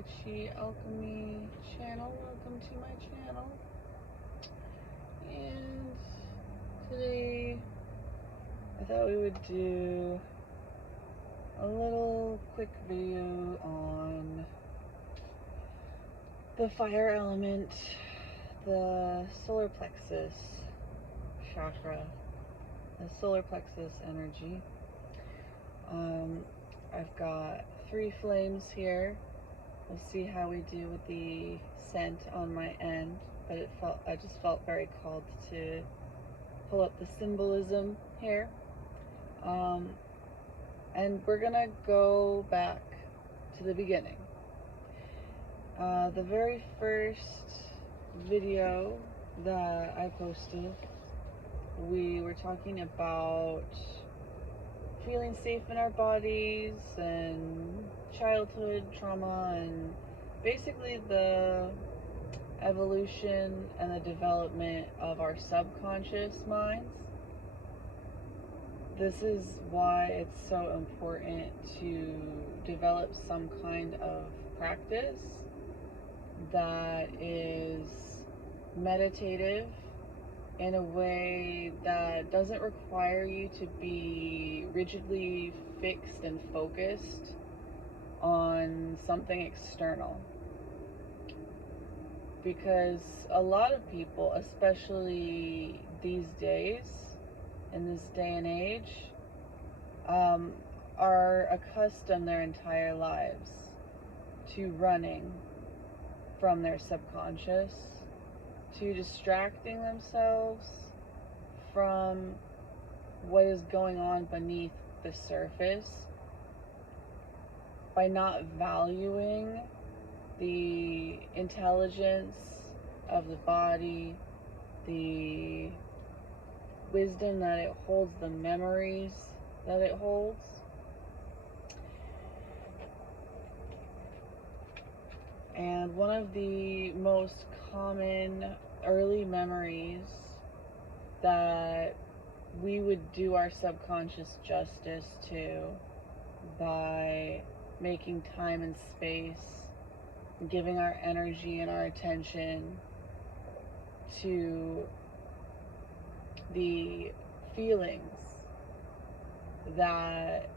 Tai Chi Alchemy channel. Welcome to my channel. And today I thought we would do a little quick video on the fire element, the solar plexus chakra, the solar plexus energy. I've got 3 flames here. We'll see how we do with the scent on my end, but I just felt very called to pull up the symbolism here. And we're gonna go back to the beginning. The very first video that I posted, we were talking about feeling safe in our bodies and childhood trauma and basically the evolution and the development of our subconscious minds. This is why it's so important to develop some kind of practice that is meditative in a way that doesn't require you to be rigidly fixed and focused on something external. Because a lot of people, especially these days, in this day and age, are accustomed their entire lives to running from their subconscious, to distracting themselves from what is going on beneath the surface by not valuing the intelligence of the body, the wisdom that it holds, the memories that it holds. And one of the most common early memories that we would do our subconscious justice to by making time and space, giving our energy and our attention to the feelings that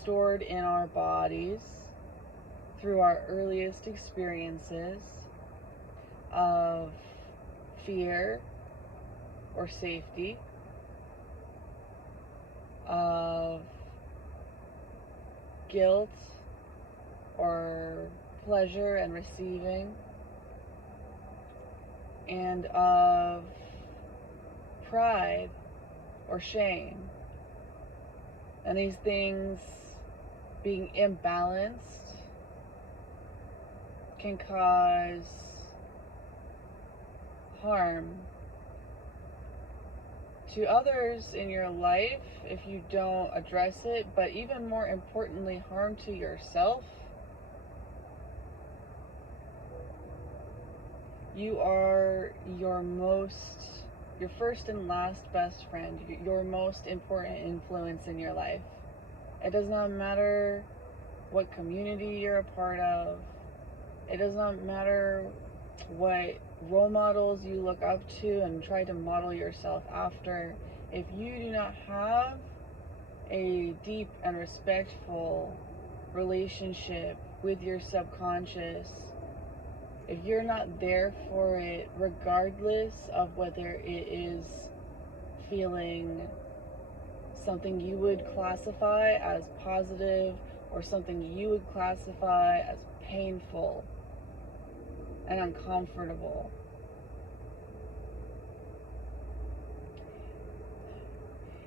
stored in our bodies through our earliest experiences of fear or safety, of guilt or pleasure and receiving, and of pride or shame. And these things being imbalanced can cause harm to others in your life if you don't address it, but even more importantly, harm to yourself. You are your first and last best friend, your most important influence in your life. It does not matter what community you're a part of. It does not matter what role models you look up to and try to model yourself after. If you do not have a deep and respectful relationship with your subconscious, if you're not there for it, regardless of whether it is feeling something you would classify as positive or something you would classify as painful and uncomfortable,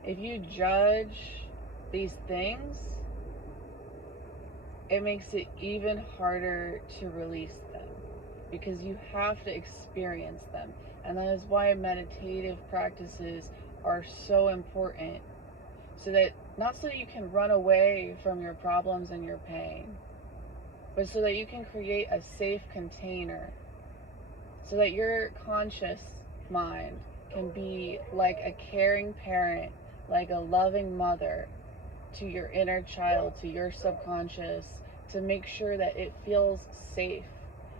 if you judge these things, it makes it even harder to release them because you have to experience them. And that is why meditative practices are so important, so that not so you can run away from your problems and your pain, but so that you can create a safe container, so that your conscious mind can be like a caring parent, like a loving mother to your inner child, to your subconscious, to make sure that it feels safe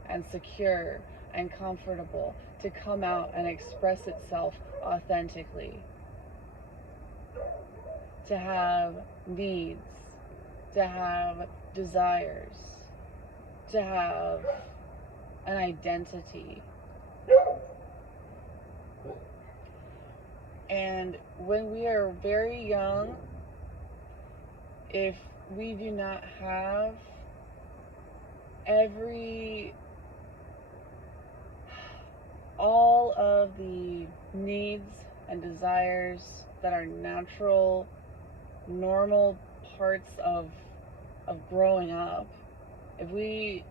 and secure and comfortable to come out and express itself authentically, to have needs, to have desires, to have an identity. And when we are very young, if we do not have all of the needs and desires that are natural, normal parts of growing up, if we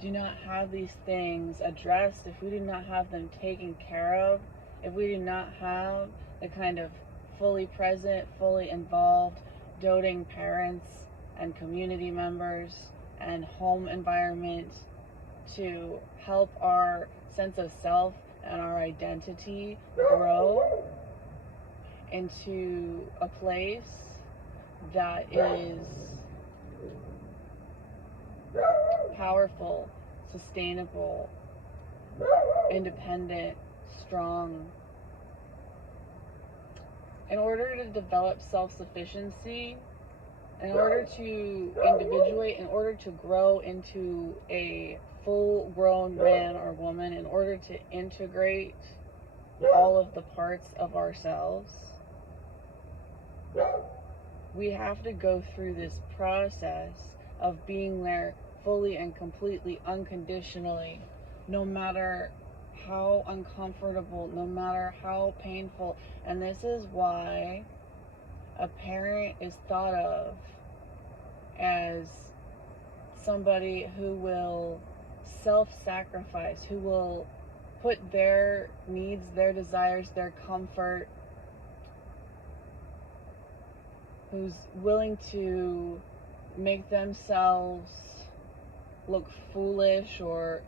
do not have these things addressed, if we do not have them taken care of, if we do not have the kind of fully present, fully involved, doting parents and community members and home environment to help our sense of self and our identity grow into a place that is powerful, sustainable, independent, strong. In order to develop self-sufficiency, in order to individuate, in order to grow into a full-grown man or woman, in order to integrate all of the parts of ourselves, we have to go through this process of being there fully and completely, unconditionally, no matter how uncomfortable, no matter how painful. And this is why a parent is thought of as somebody who will self-sacrifice, who will put their needs, their desires, their comfort, who's willing to make themselves look foolish or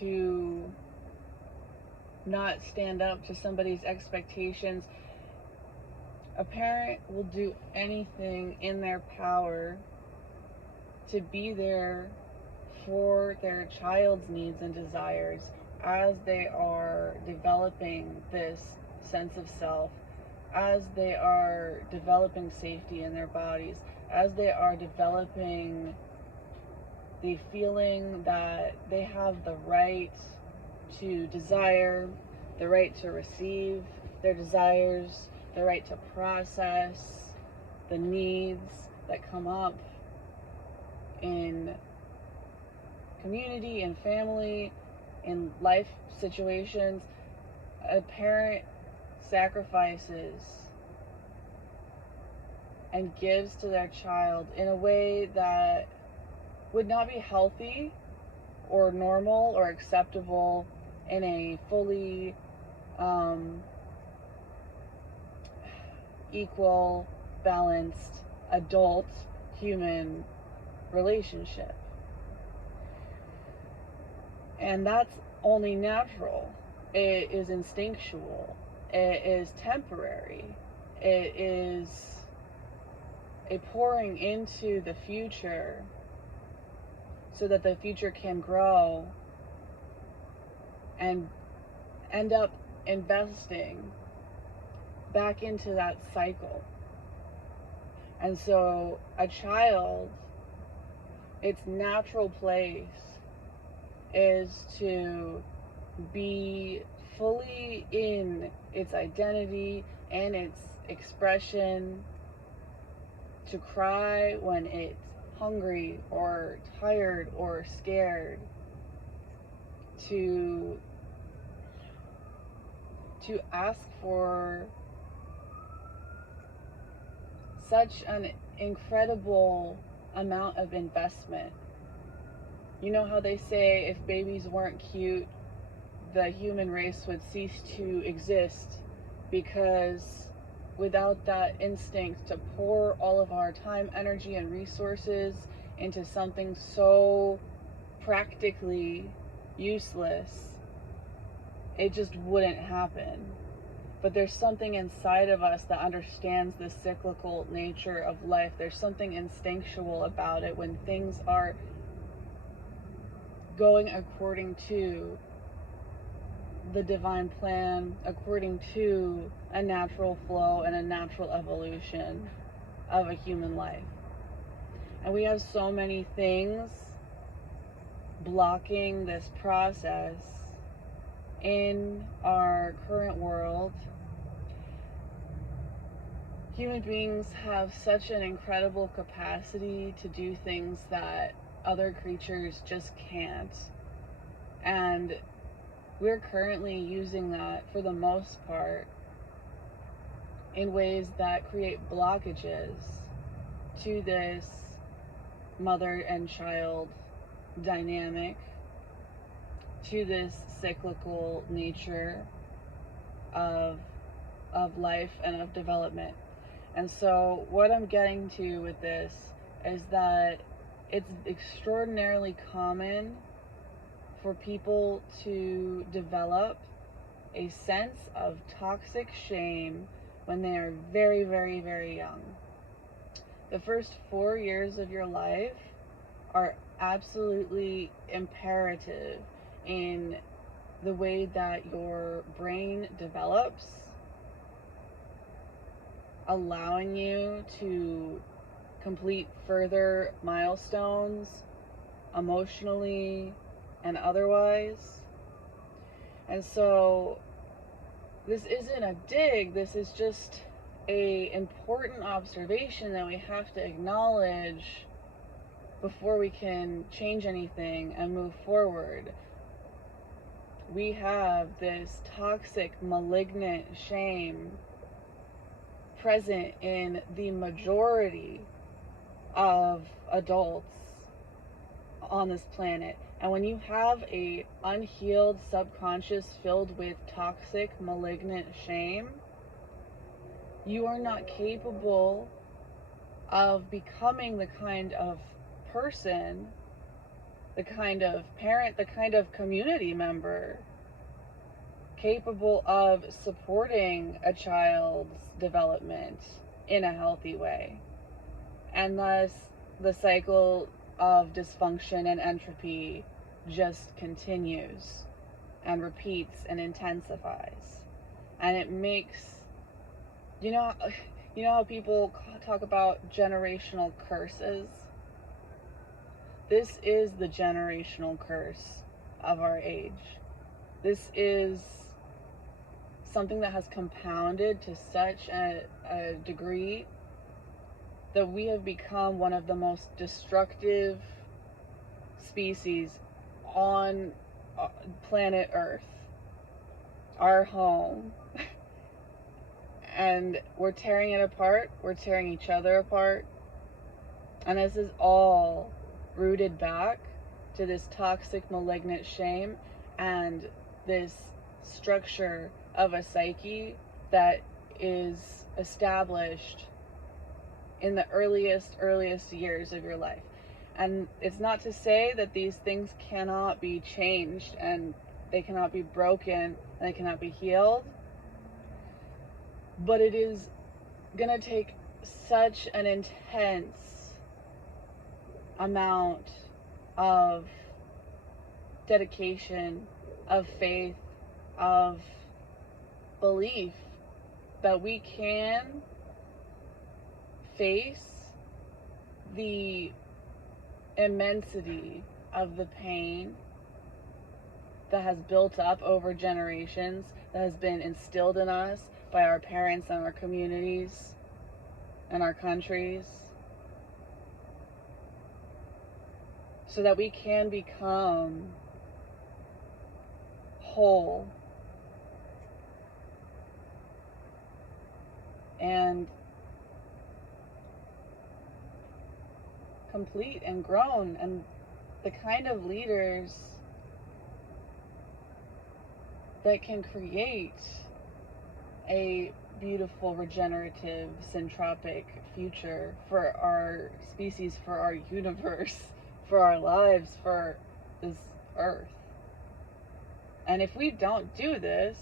to not stand up to somebody's expectations. A parent will do anything in their power to be there for their child's needs and desires as they are developing this sense of self, as they are developing safety in their bodies, as they are developing the feeling that they have the right to desire, the right to receive their desires, the right to process the needs that come up in community and family, in life situations. A parent sacrifices and gives to their child in a way that would not be healthy or normal or acceptable in a fully equal, balanced, adult human relationship. And that's only natural. It is instinctual. It is temporary. It is a pouring into the future so that the future can grow and end up investing back into that cycle. And so a child, its natural place is to be fully in its identity and its expression, to cry when it's hungry or tired or scared, to ask for such an incredible amount of investment. You know how they say if babies weren't cute, the human race would cease to exist, because without that instinct to pour all of our time, energy, and resources into something so practically useless, it just wouldn't happen. But there's something inside of us that understands the cyclical nature of life. There's something instinctual about it when things are going according to the divine plan, according to a natural flow and a natural evolution of a human life. And we have so many things blocking this process in our current world. Human beings have such an incredible capacity to do things that other creatures just can't. And we're currently using that for the most part in ways that create blockages to this mother and child dynamic, to this cyclical nature of life and of development. And so what I'm getting to with this is that it's extraordinarily common for people to develop a sense of toxic shame when they are very, very, very young. The first 4 years of your life are absolutely imperative in the way that your brain develops, allowing you to complete further milestones emotionally and otherwise. And so this isn't a dig, this is just a important observation that we have to acknowledge before we can change anything and move forward. We have this toxic, malignant shame present in the majority of adults on this planet. And when you have a unhealed subconscious filled with toxic, malignant shame, you are not capable of becoming the kind of person, the kind of parent, the kind of community member capable of supporting a child's development in a healthy way. And thus the cycle of dysfunction and entropy just continues and repeats and intensifies. And it makes, you know how people talk about generational curses? This is the generational curse of our age. This is something that has compounded to such a degree that we have become one of the most destructive species on planet Earth, our home. And we're tearing it apart, we're tearing each other apart. And this is all rooted back to this toxic, malignant shame and this structure of a psyche that is established in the earliest years of your life. And it's not to say that these things cannot be changed and they cannot be broken and they cannot be healed, but it is gonna take such an intense amount of dedication, of faith, of belief that we can face the immensity of the pain that has built up over generations, that has been instilled in us by our parents and our communities and our countries, so that we can become whole and complete and grown, and the kind of leaders that can create a beautiful, regenerative, syntropic future for our species, for our universe, for our lives, for this earth. And if we don't do this,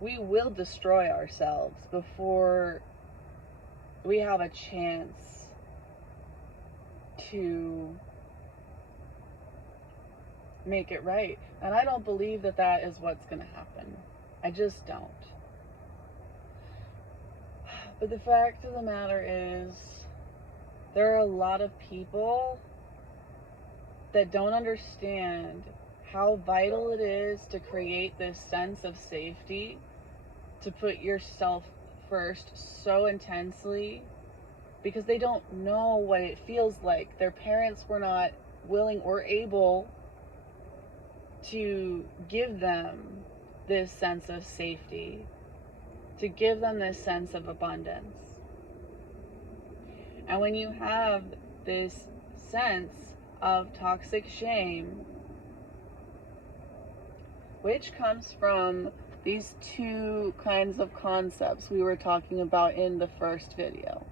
we will destroy ourselves before we have a chance to make it right. And I don't believe that that is what's going to happen. I just don't. But the fact of the matter is, there are a lot of people that don't understand how vital it is to create this sense of safety, to put yourself first so intensely, because they don't know what it feels like. Their parents were not willing or able to give them this sense of safety, to give them this sense of abundance. And when you have this sense of toxic shame, which comes from these two kinds of concepts we were talking about in the first video,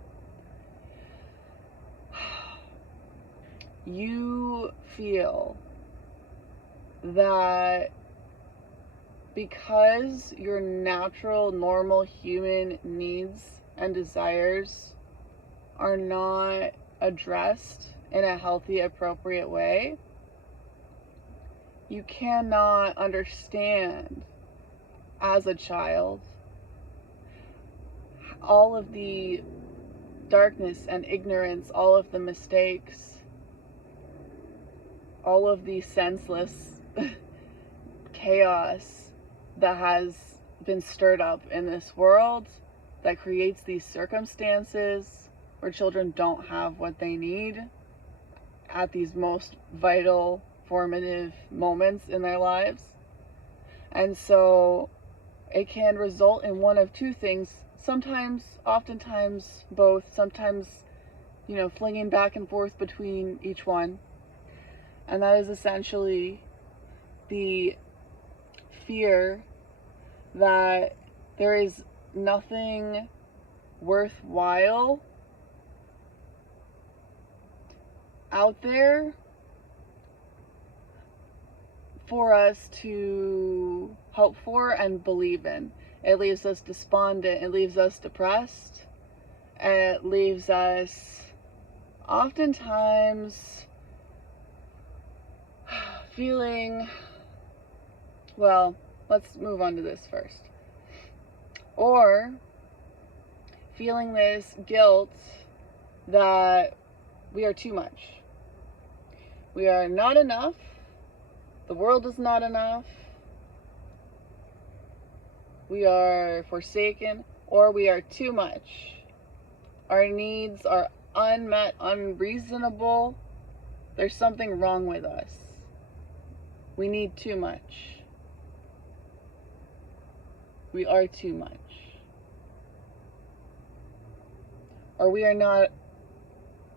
you feel that because your natural, normal human needs and desires are not addressed in a healthy, appropriate way, you cannot understand as a child all of the darkness and ignorance, all of the mistakes, all of the senseless chaos that has been stirred up in this world that creates these circumstances where children don't have what they need at these most vital, formative moments in their lives. And so it can result in one of two things, sometimes, oftentimes both, sometimes, flinging back and forth between each one. And that is essentially the fear that there is nothing worthwhile out there for us to hope for and believe in. It leaves us despondent, it leaves us depressed, it leaves us oftentimes feeling, well, let's move on to this first. Or feeling this guilt that we are too much. We are not enough. The world is not enough. We are forsaken, or we are too much. Our needs are unmet, unreasonable. There's something wrong with us. We need too much. We are too much. Or we are not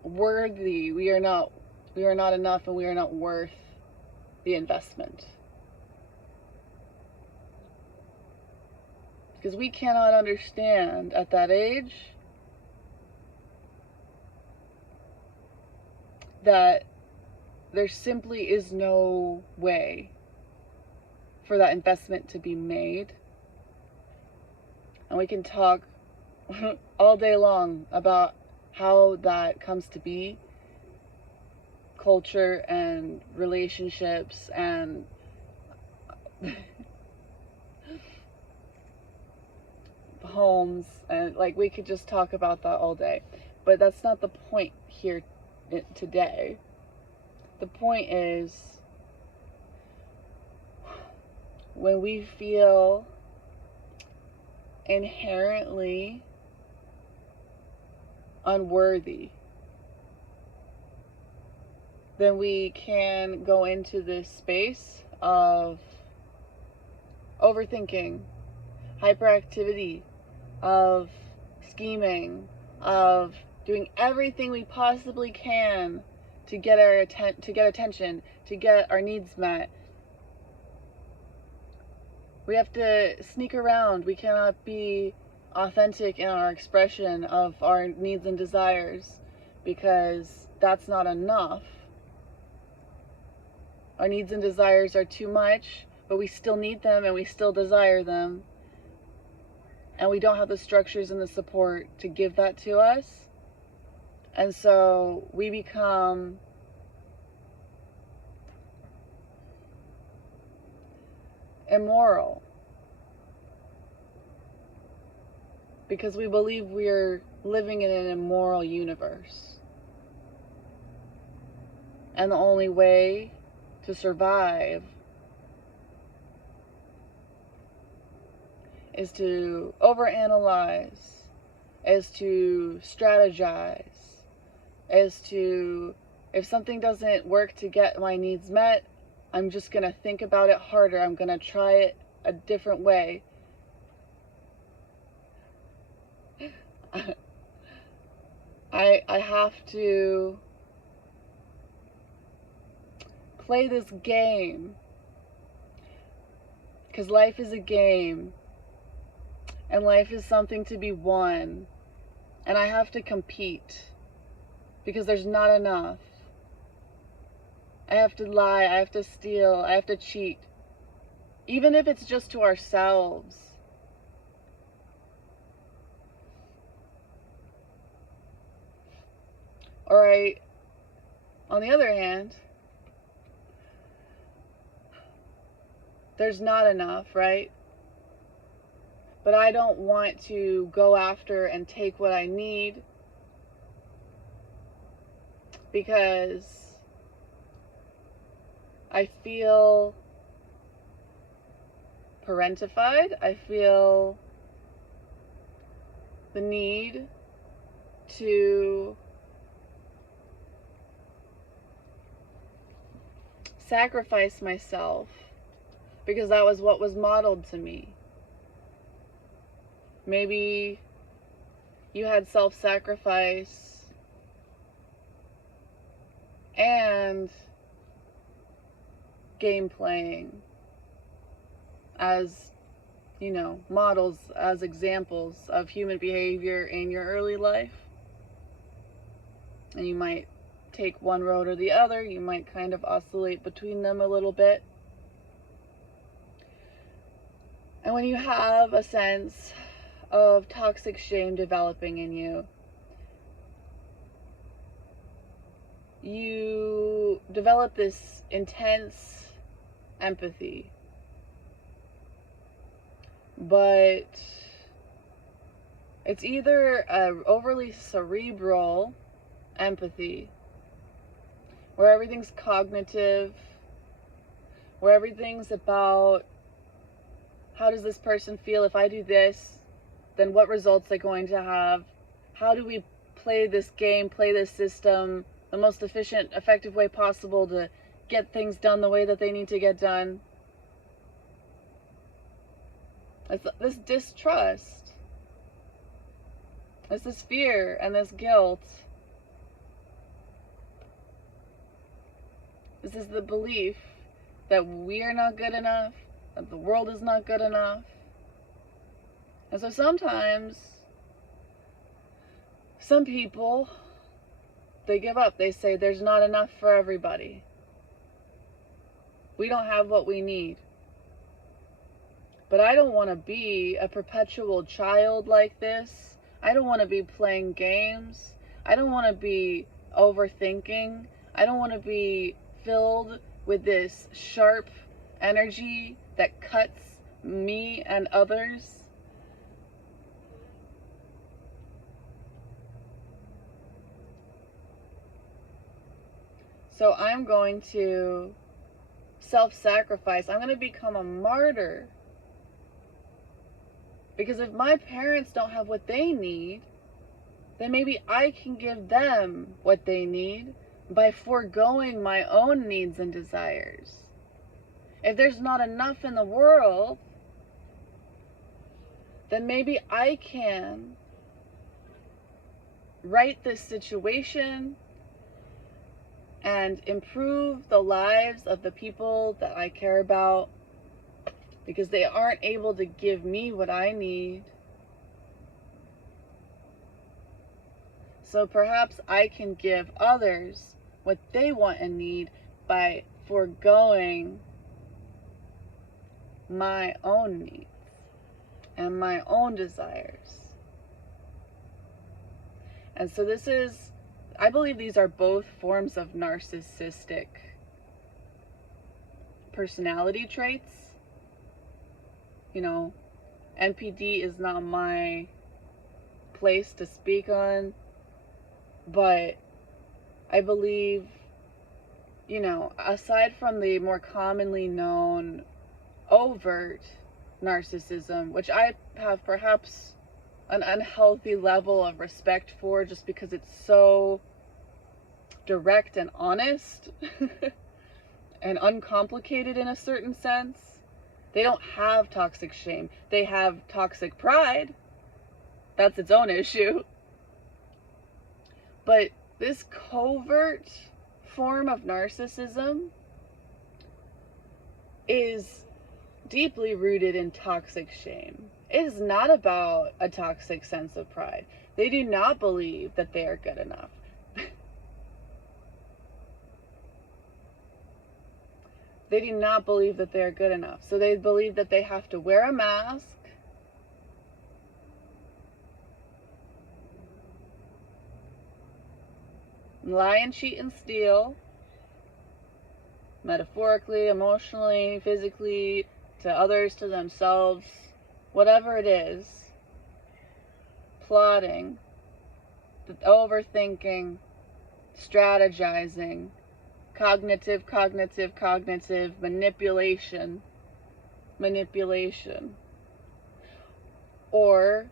worthy. We are not enough, and we are not worth the investment. Because we cannot understand at that age that there simply is no way for that investment to be made. And we can talk all day long about how that comes to be, culture and relationships and homes, and we could just talk about that all day. But that's not the point here today. The point is, when we feel inherently unworthy, then we can go into this space of overthinking, hyperactivity, of scheming, of doing everything we possibly can to get our attention, to get our needs met. We have to sneak around. We cannot be authentic in our expression of our needs and desires, because that's not enough. Our needs and desires are too much, but we still need them and we still desire them. and we don't have the structures and the support to give that to us. And so we become immoral because we believe we're living in an immoral universe. And the only way to survive is to overanalyze, is to strategize, is to, if something doesn't work to get my needs met, I'm just going to think about it harder. I'm going to try it a different way. I have to play this game because life is a game and life is something to be won, and I have to compete because there's not enough. I have to lie, I have to steal, I have to cheat, even if it's just to ourselves. All right, on the other hand, there's not enough, right? But I don't want to go after and take what I need because I feel parentified. I feel the need to sacrifice myself because that was what was modeled to me. Maybe you had self-sacrifice and game playing as, you know, models, as examples of human behavior in your early life. And you might take one road or the other. You might kind of oscillate between them a little bit. And when you have a sense of toxic shame developing in you, you develop this intense empathy. But it's either an overly cerebral empathy, where everything's cognitive, where everything's about how does this person feel if I do this, then what results they're going to have, how do we play this game, play this system the most efficient, effective way possible to get things done the way that they need to get done. It's this distrust, it's this fear and this guilt. This is the belief that we are not good enough, that the world is not good enough. And so sometimes, some people, they give up. They say there's not enough for everybody. We don't have what we need. But I don't want to be a perpetual child like this. I don't want to be playing games. I don't want to be overthinking. I don't want to be filled with this sharp energy that cuts me and others. So I'm going to self-sacrifice. I'm going to become a martyr. Because if my parents don't have what they need, then maybe I can give them what they need by foregoing my own needs and desires. If there's not enough in the world, then maybe I can right this situation and improve the lives of the people that I care about, because they aren't able to give me what I need. So perhaps I can give others what they want and need by foregoing my own needs. and my own desires. And so I believe these are both forms of narcissistic personality traits. NPD is not my place to speak on, but I believe, aside from the more commonly known overt narcissism, which I have perhaps an unhealthy level of respect for just because it's so direct and honest and uncomplicated in a certain sense. They don't have toxic shame. They have toxic pride. That's its own issue. But this covert form of narcissism is deeply rooted in toxic shame. It is not about a toxic sense of pride. They do not believe that they are good enough. They do not believe that they are good enough. So they believe that they have to wear a mask, lie and cheat and steal, metaphorically, emotionally, physically, to others, to themselves, whatever it is, plotting, overthinking, strategizing, cognitive, manipulation, or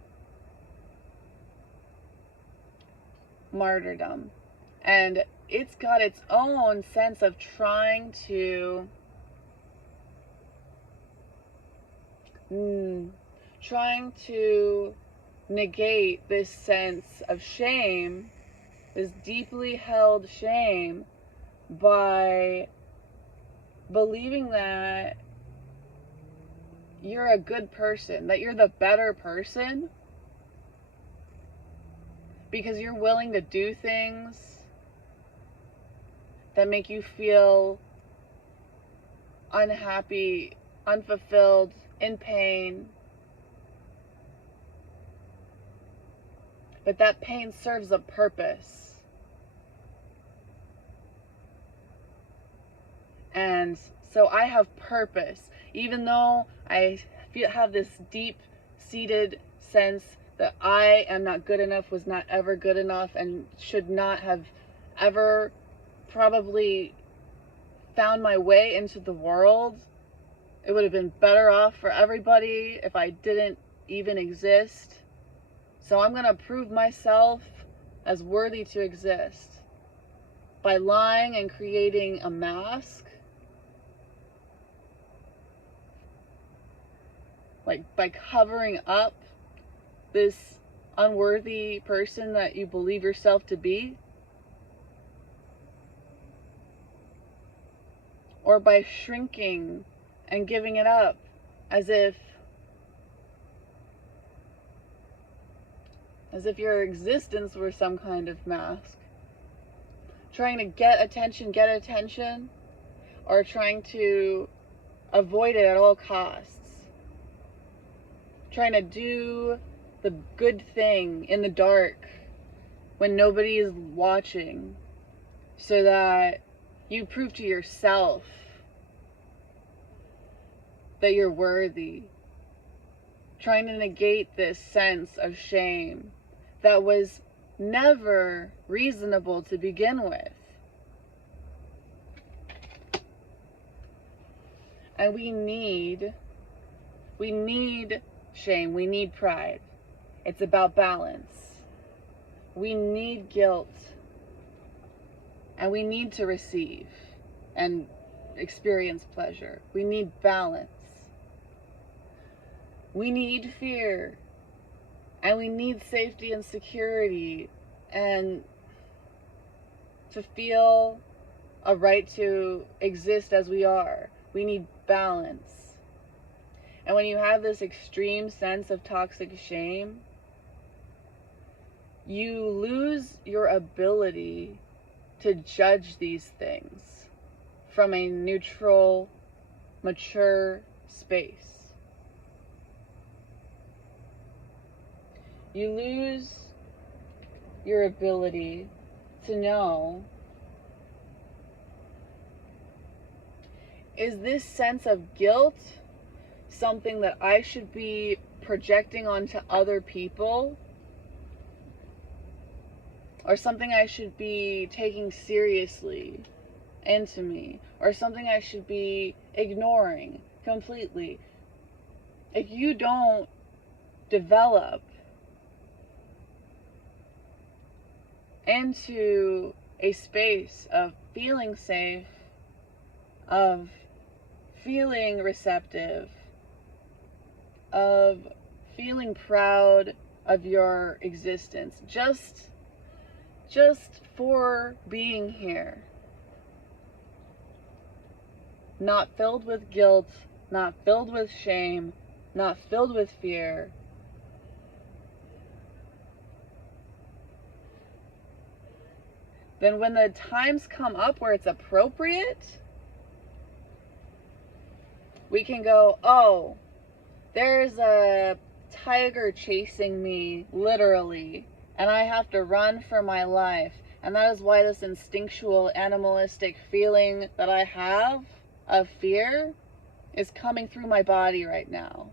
martyrdom. And it's got its own sense of trying to negate this sense of shame, this deeply held shame, by believing that you're a good person, that you're the better person, because you're willing to do things that make you feel unhappy, unfulfilled, in pain. But that pain serves a purpose. And so I have purpose, even though I have this deep-seated sense that I am not good enough, was not ever good enough, and should not have ever probably found my way into the world. It would have been better off for everybody if I didn't even exist. So I'm going to prove myself as worthy to exist by lying and creating a mask. By covering up this unworthy person that you believe yourself to be. Or by shrinking and giving it up as if your existence were some kind of mask. Trying to get attention, or trying to avoid it at all costs. Trying to do the good thing in the dark when nobody is watching, so that you prove to yourself that you're worthy. Trying to negate this sense of shame that was never reasonable to begin with. And we need shame. We need pride. It's about balance. We need guilt. And we need to receive and experience pleasure. We need balance. We need fear. And we need safety and security. And to feel a right to exist as we are. We need balance. And when you have this extreme sense of toxic shame, you lose your ability to judge these things from a neutral, mature space. You lose your ability to know, is this sense of guilt something that I should be projecting onto other people, or something I should be taking seriously into me, or something I should be ignoring completely? If you don't develop into a space of feeling safe, of feeling receptive, of feeling proud of your existence, just for being here, not filled with guilt, not filled with shame, not filled with fear, then when the times come up where it's appropriate, we can go, oh, there's a tiger chasing me, literally, and I have to run for my life. And that is why this instinctual, animalistic feeling that I have of fear is coming through my body right now.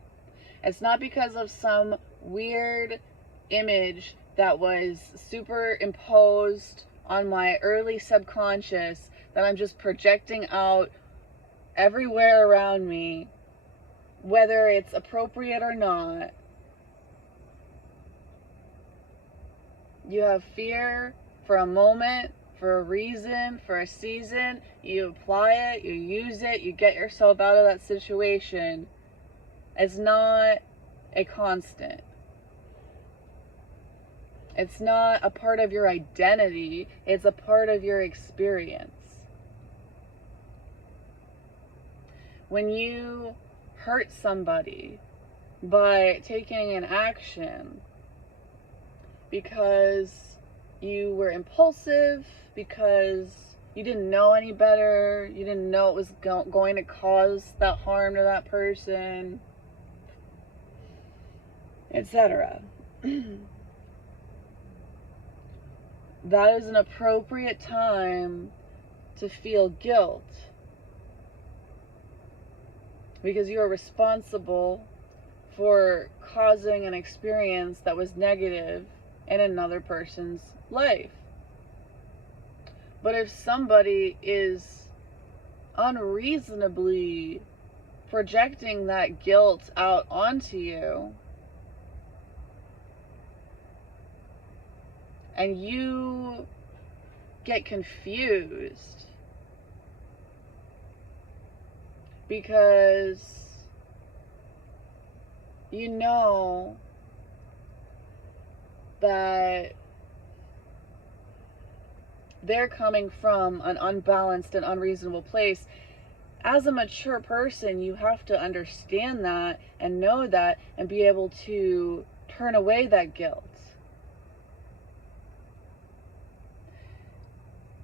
It's not because of some weird image that was superimposed on my early subconscious that I'm just projecting out everywhere around me, whether it's appropriate or not. You have fear for a moment, for a reason, for a season. You apply it, you use it, you get yourself out of that situation. It's not a constant. It's not a part of your identity. It's a part of your experience. When you hurt somebody by taking an action because you were impulsive, because you didn't know any better, you didn't know it was going to cause that harm to that person, etc. That is an appropriate time to feel guilt, because you are responsible for causing an experience that was negative in another person's life. But if somebody is unreasonably projecting that guilt out onto you, and you get confused because you know that they're coming from an unbalanced and unreasonable place, as a mature person, you have to understand that and know that and be able to turn away that guilt.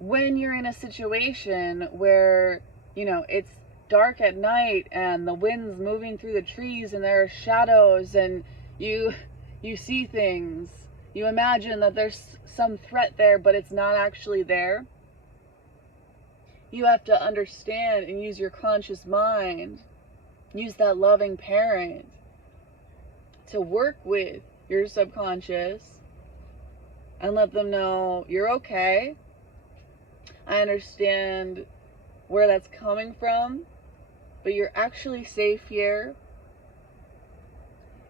When you're in a situation where, it's dark at night and the wind's moving through the trees and there are shadows and you see things, you imagine that there's some threat there, but it's not actually there. You have to understand and use your conscious mind, use that loving parent to work with your subconscious and let them know you're okay. I understand where that's coming from, but you're actually safe here.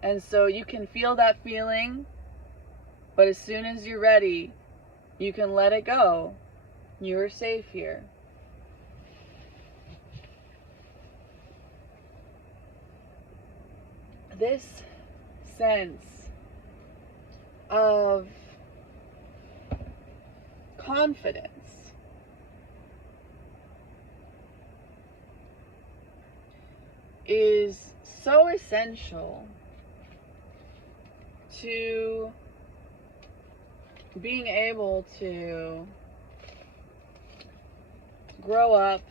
And so you can feel that feeling, but as soon as you're ready, you can let it go. You're safe here. This sense of confidence is so essential to being able to grow up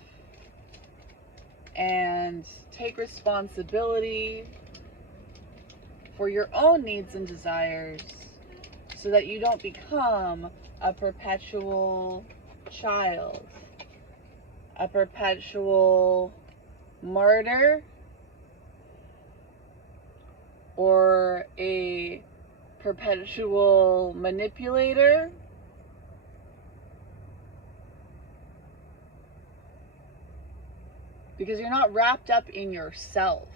and take responsibility for your own needs and desires so that you don't become a perpetual child, a perpetual martyr, or a perpetual manipulator. Because you're not wrapped up in yourself.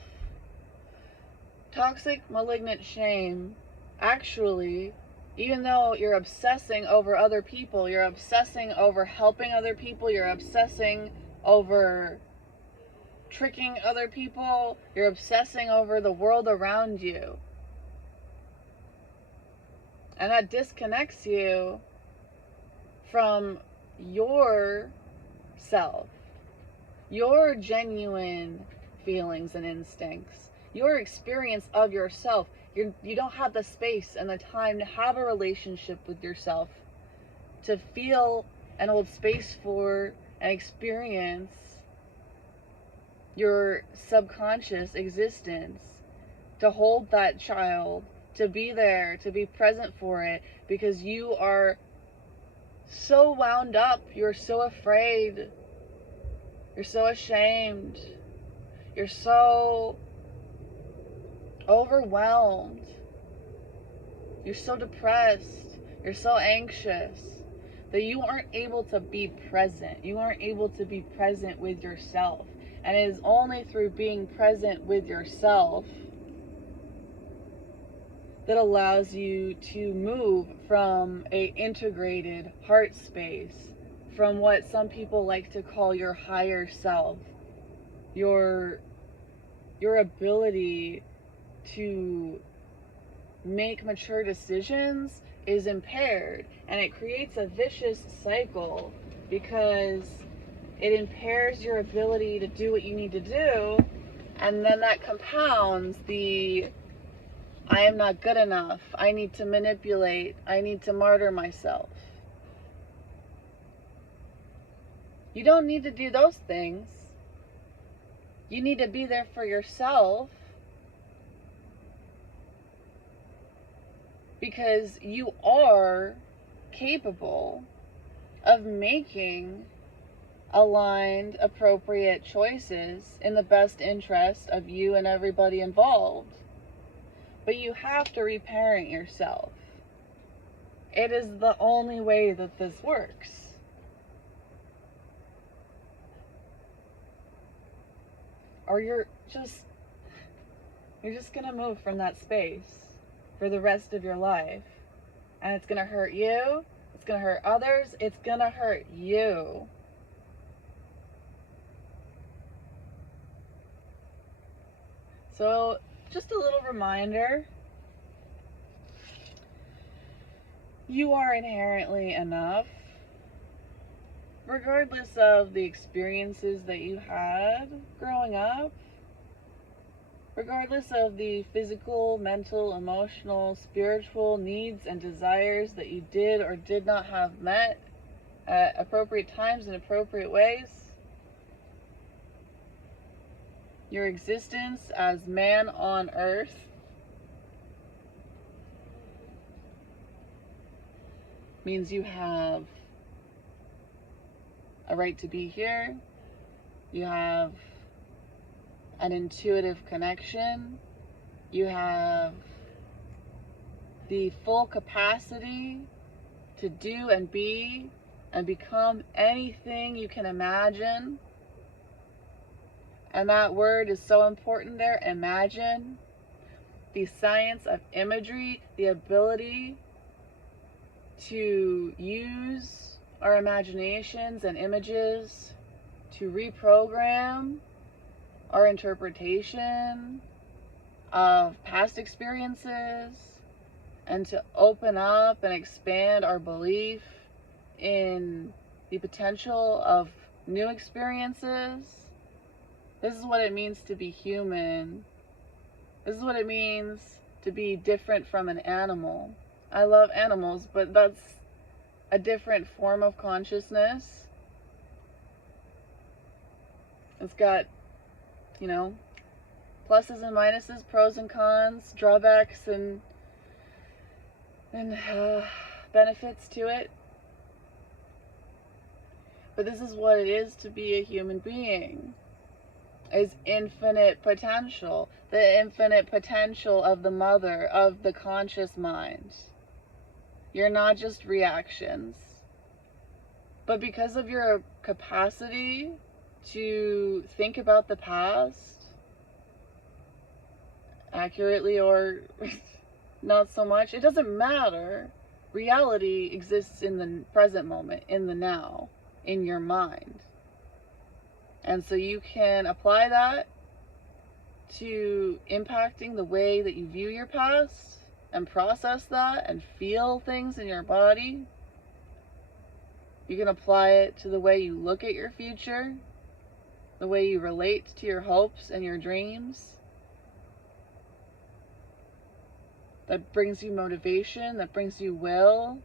Toxic malignant shame, actually, even though you're obsessing over other people, you're obsessing over helping other people, you're obsessing over tricking other people, you're obsessing over the world around you. And that disconnects you from your self, your genuine feelings and instincts, your experience of yourself. You don't have the space and the time to have a relationship with yourself, to feel and hold space for and experience your subconscious existence, to hold that child, to be there, to be present for it, because you are so wound up, you're so afraid, you're so ashamed, you're so overwhelmed, you're so depressed, you're so anxious, that you aren't able to be present. You aren't able to be present with yourself. And it is only through being present with yourself that allows you to move from a integrated heart space, from what some people like to call your higher self, your ability to make mature decisions is impaired, and it creates a vicious cycle because it impairs your ability to do what you need to do, and then that compounds the I am not good enough, I need to manipulate, I need to martyr myself. You don't need to do those things. You need to be there for yourself, because you are capable of making aligned, appropriate choices in the best interest of you and everybody involved. But you have to reparent yourself. It is the only way that this works. Or you're just gonna move from that space for the rest of your life. And it's gonna hurt you, it's gonna hurt others, it's gonna hurt you. So, just a little reminder, you are inherently enough, regardless of the experiences that you had growing up, regardless of the physical, mental, emotional, spiritual needs and desires that you did or did not have met at appropriate times in appropriate ways. Your existence as man on earth means you have a right to be here. You have an intuitive connection. You have the full capacity to do and be and become anything you can imagine. And that word is so important there, imagine. The science of imagery, the ability to use our imaginations and images to reprogram our interpretation of past experiences, and to open up and expand our belief in the potential of new experiences. This is what it means to be human. This is what it means to be different from an animal. I love animals, but that's a different form of consciousness. It's got, pluses and minuses, pros and cons, drawbacks and and benefits to it. But this is what it is to be a human being. Is infinite potential. The infinite potential of the mother, of the conscious mind. You're not just reactions. But because of your capacity to think about the past accurately or not so much, it doesn't matter. Reality exists in the present moment, in the now, in your mind. And so you can apply that to impacting the way that you view your past and process that and feel things in your body. You can apply it to the way you look at your future, the way you relate to your hopes and your dreams. That brings you motivation, that brings you will,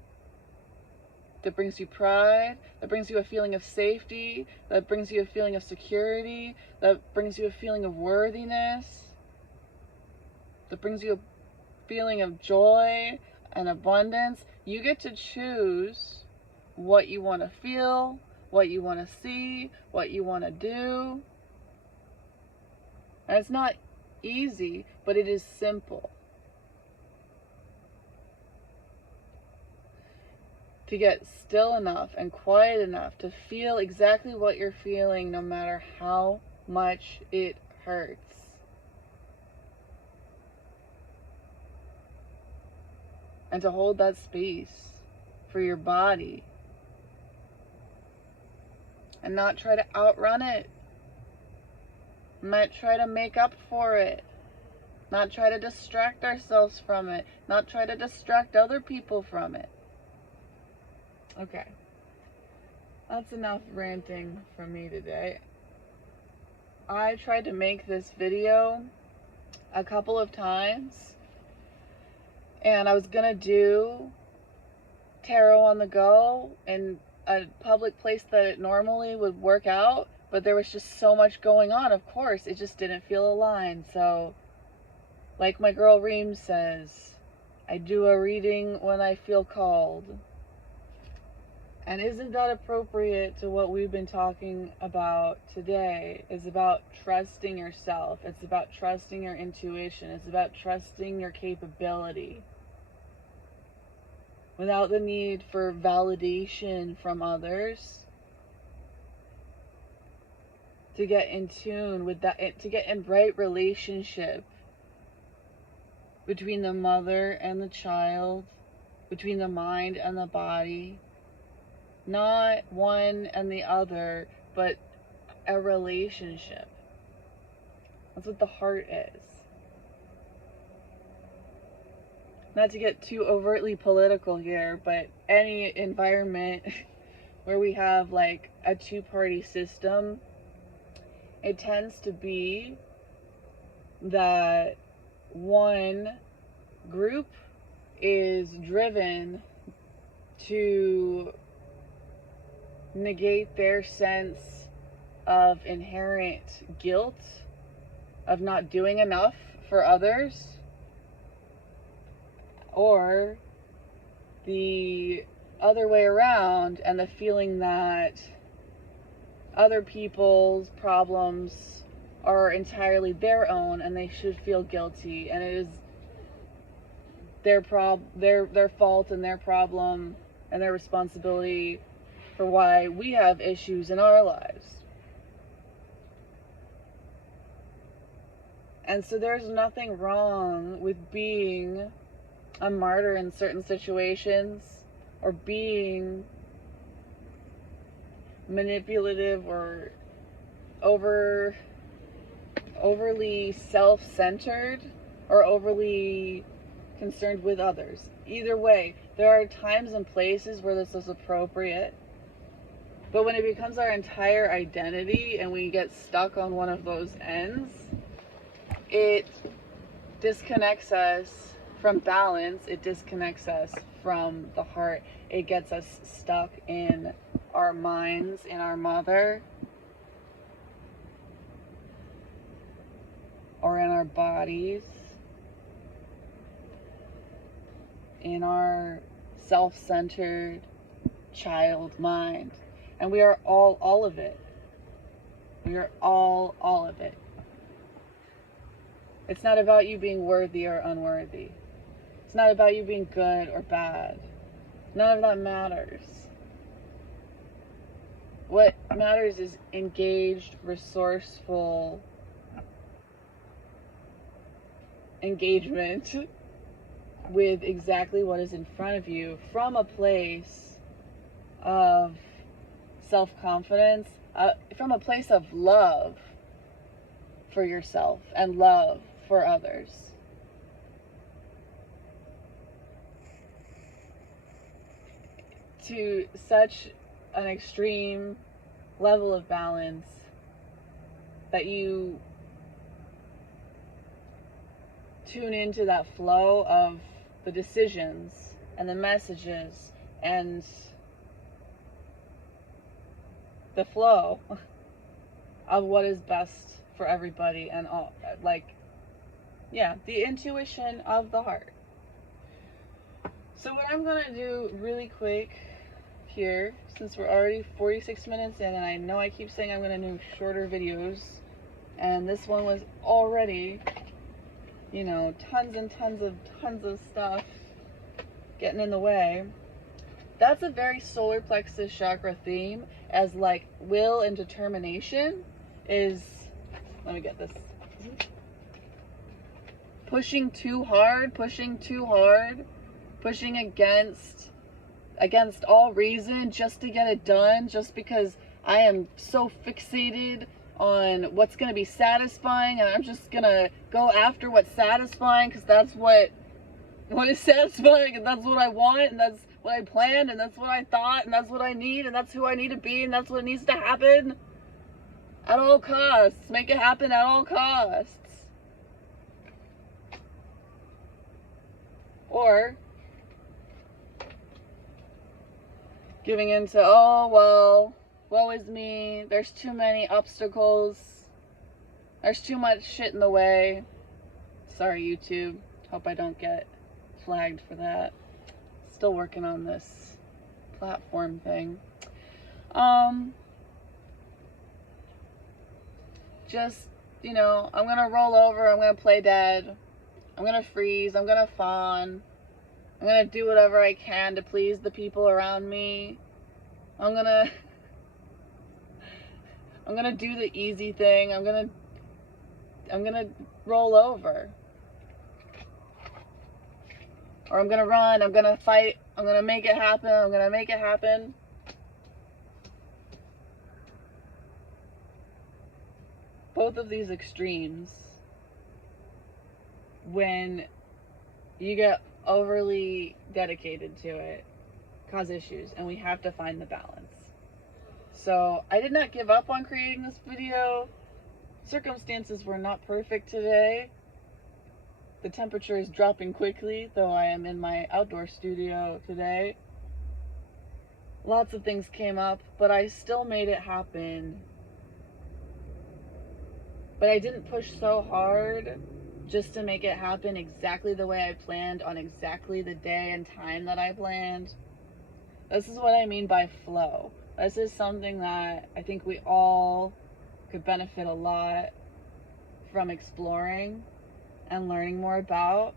that brings you pride, that brings you a feeling of safety, that brings you a feeling of security, that brings you a feeling of worthiness, that brings you a feeling of joy and abundance. You get to choose what you want to feel, what you want to see, what you want to do. And it's not easy, but it is simple. To get still enough and quiet enough to feel exactly what you're feeling, no matter how much it hurts. And to hold that space for your body. And not try to outrun it. Not try to make up for it. Not try to distract ourselves from it. Not try to distract other people from it. Okay, that's enough ranting from me today. I tried to make this video a couple of times, and I was gonna do tarot on the go in a public place that it normally would work out, but there was just so much going on. Of course, it just didn't feel aligned. So, like my girl Reem says, I do a reading when I feel called. And isn't that appropriate to what we've been talking about today? It's about trusting yourself. It's about trusting your intuition. It's about trusting your capability. Without the need for validation from others. To get in tune with that, to get in right relationship between the mother and the child, between the mind and the body. Not one and the other, but a relationship. That's what the heart is. Not to get too overtly political here, but any environment where we have like a two-party system, it tends to be that one group is driven to negate their sense of inherent guilt of not doing enough for others, or the other way around, and the feeling that other people's problems are entirely their own and they should feel guilty, and it is their fault and their problem and their responsibility for why we have issues in our lives. And so there's nothing wrong with being a martyr in certain situations, or being manipulative or overly self-centered or overly concerned with others. Either way, there are times and places where this is appropriate. But when it becomes our entire identity and we get stuck on one of those ends, it disconnects us from balance. It disconnects us from the heart. It gets us stuck in our minds, in our mother, or in our bodies. in our self-centered child mind. And we are all of it. We are all of it. It's not about you being worthy or unworthy. It's not about you being good or bad. None of that matters. What matters is engaged, resourceful engagement with exactly what is in front of you from a place of self-confidence, from a place of love for yourself and love for others. To such an extreme level of balance that you tune into that flow of the decisions and the messages and the flow of what is best for everybody, and all, like, yeah, the intuition of the heart. So what I'm gonna do really quick here, since we're already 46 minutes in, and I know I keep saying I'm gonna do shorter videos, and this one was already, you know, tons of stuff getting in the way. That's a very solar plexus chakra theme, as like will and determination is, let me get this, pushing too hard, pushing against all reason just to get it done, just because I am so fixated on what's going to be satisfying, and I'm just going to go after what's satisfying because that's what is satisfying, and that's what I want, and that's what I planned, and that's what I thought, and that's what I need, and that's who I need to be, and that's what needs to happen at all costs. Make it happen at all costs. Or giving into, oh, well, woe is me, there's too many obstacles, there's too much shit in the way. Sorry, YouTube. Hope I don't get flagged for that. Still working on this platform thing. Just, you know, I'm gonna roll over, I'm gonna play dead, I'm gonna freeze, I'm gonna fawn, I'm gonna do whatever I can to please the people around me. I'm gonna do the easy thing. I'm gonna roll over. Or I'm gonna run, I'm gonna fight, I'm gonna make it happen, Both of these extremes, when you get overly dedicated to it, cause issues, and we have to find the balance. So I did not give up on creating this video. Circumstances were not perfect today. The temperature is dropping quickly, though I am in my outdoor studio today. Lots of things came up, but I still made it happen. But I didn't push so hard just to make it happen exactly the way I planned on exactly the day and time that I planned. This is what I mean by flow. This is something that I think we all could benefit a lot from exploring and learning more about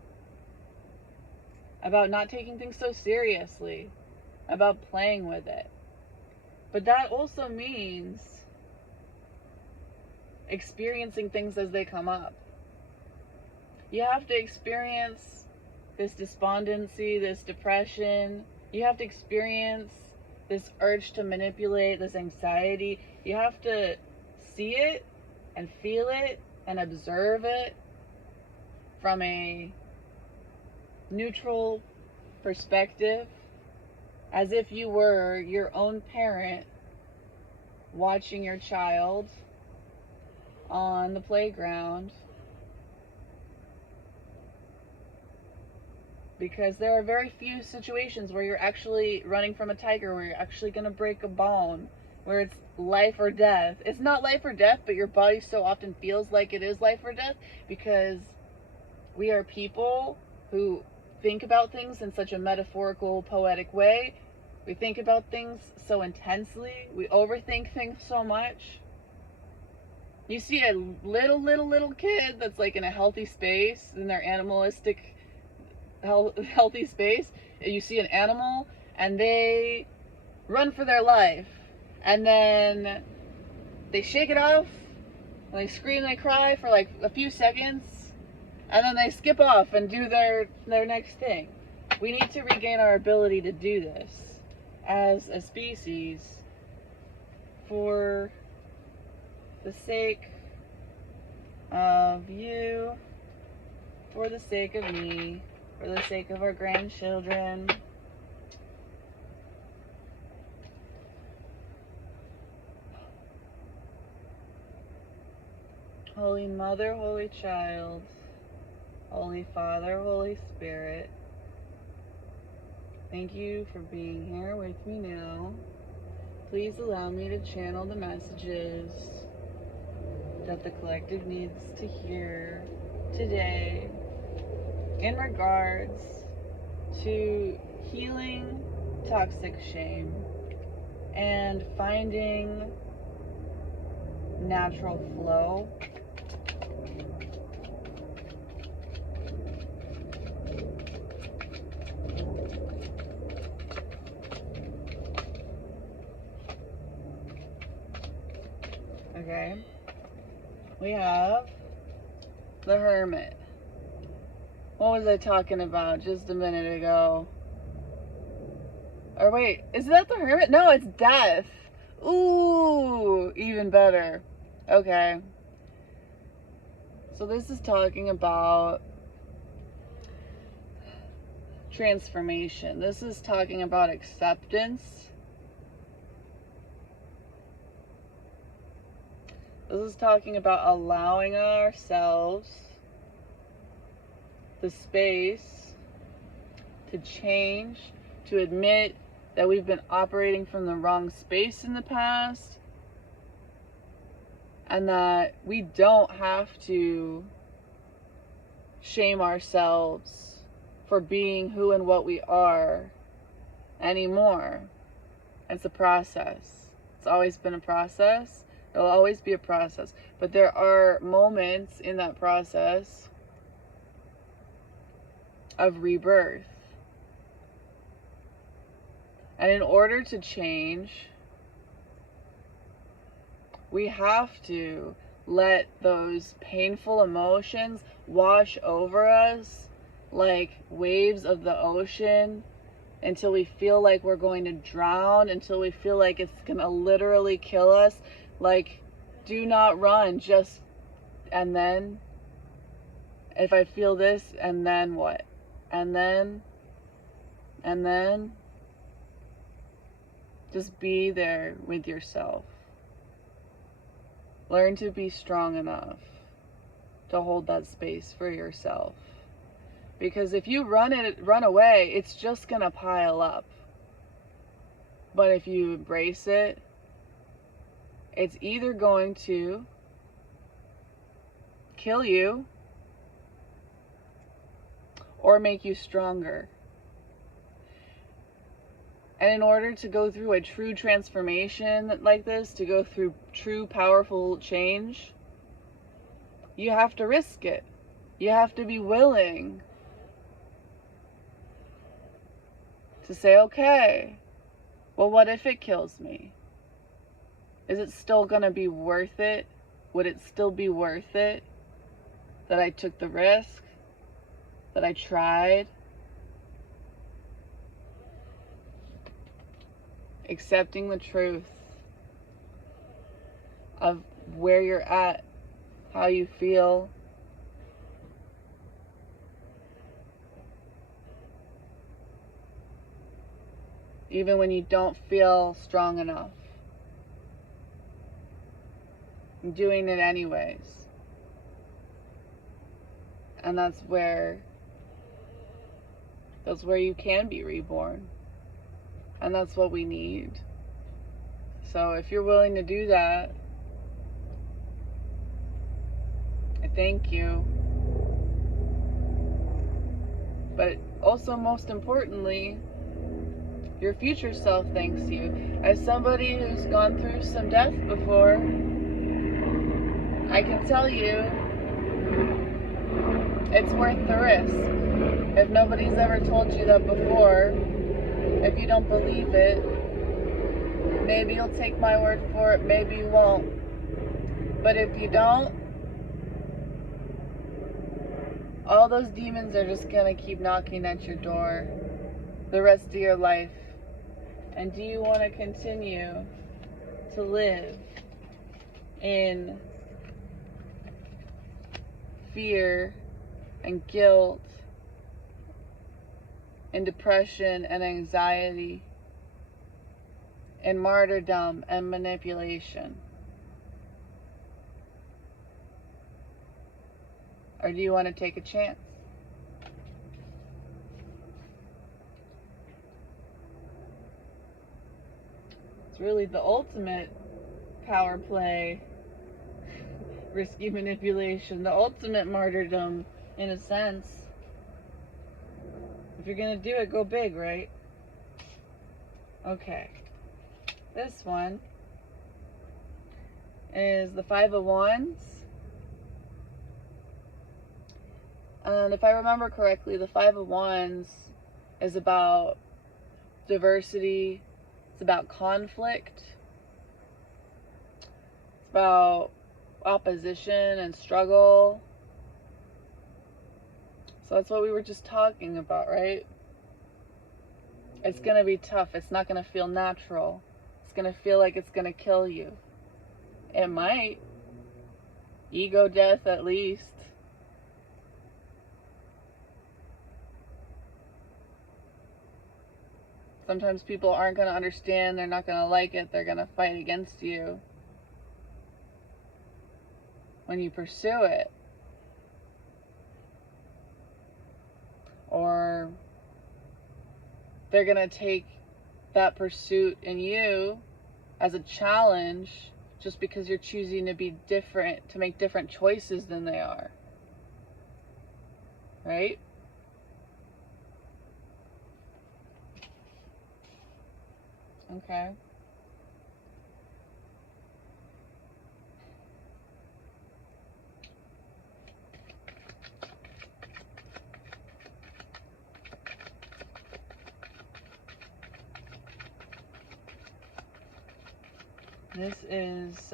not taking things so seriously, about playing with it. But that also means experiencing things as they come up. You have to experience this despondency, this depression. You have to experience this urge to manipulate, this anxiety. You have to see it and feel it and observe it from a neutral perspective, as if you were your own parent watching your child on the playground. Because there are very few situations where you're actually running from a tiger, where you're actually going to break a bone, where it's life or death. It's not life or death, but your body so often feels like it is life or death, because we are people who think about things in such a metaphorical, poetic way. We think about things so intensely. We overthink things so much. You see a little kid that's like in a healthy space, in their animalistic, healthy space. You see an animal and they run for their life. And then they shake it off, and they scream, they cry for like a few seconds, and then they skip off and do their next thing. We need to regain our ability to do this as a species for the sake of you, for the sake of me, for the sake of our grandchildren. Holy Mother, Holy Child, Holy Father, Holy Spirit, thank you for being here with me now. Please allow me to channel the messages that the collective needs to hear today in regards to healing toxic shame and finding natural flow. Okay, we have the Hermit. What was I talking about just a minute ago? Or wait, is that the Hermit? No, it's Death. Ooh, even better. Okay. So this is talking about transformation. This is talking about acceptance. This is talking about allowing ourselves the space to change, to admit that we've been operating from the wrong space in the past, and that we don't have to shame ourselves for being who and what we are anymore. It's a process. It's always been a process. It'll always be a process. But there are moments in that process of rebirth. And in order to change, we have to let those painful emotions wash over us like waves of the ocean until we feel like we're going to drown, until we feel like it's gonna literally kill us. Like, do not run, just, and then, if I feel this, and then what? And then, just be there with yourself. Learn to be strong enough to hold that space for yourself. Because if you run away, it's just gonna pile up. But if you embrace it, it's either going to kill you or make you stronger. And in order to go through a true transformation like this, to go through true powerful change, you have to risk it. You have to be willing to say, okay, well, what if it kills me? Is it still going to be worth it? Would it still be worth it that I took the risk, that I tried? Accepting the truth of where you're at, how you feel. Even when you don't feel strong enough. Doing it anyways. And that's where you can be reborn. And that's what we need. So if you're willing to do that, I thank you. But also, most importantly, your future self thanks you. As somebody who's gone through some death before, I can tell you it's worth the risk. If nobody's ever told you that before, if you don't believe it, maybe you'll take my word for it, maybe you won't. But if you don't, all those demons are just gonna keep knocking at your door the rest of your life. And do you want to continue to live in fear and guilt and depression and anxiety and martyrdom and manipulation? Or do you want to take a chance? It's really the ultimate power play, risky manipulation, the ultimate martyrdom, in a sense. If you're going to do it, go big, right? Okay. This one is the Five of Wands. And if I remember correctly, the Five of Wands is about diversity. It's about conflict. It's about opposition and struggle. So that's what we were just talking about, right? It's going to be tough. It's not going to feel natural. It's going to feel like it's going to kill you. It might. Ego death, at least. Sometimes people aren't going to understand. They're not going to like it. They're going to fight against you when you pursue it. Or they're going to take that pursuit in you as a challenge just because you're choosing to be different, to make different choices than they are. Right? Okay. This is,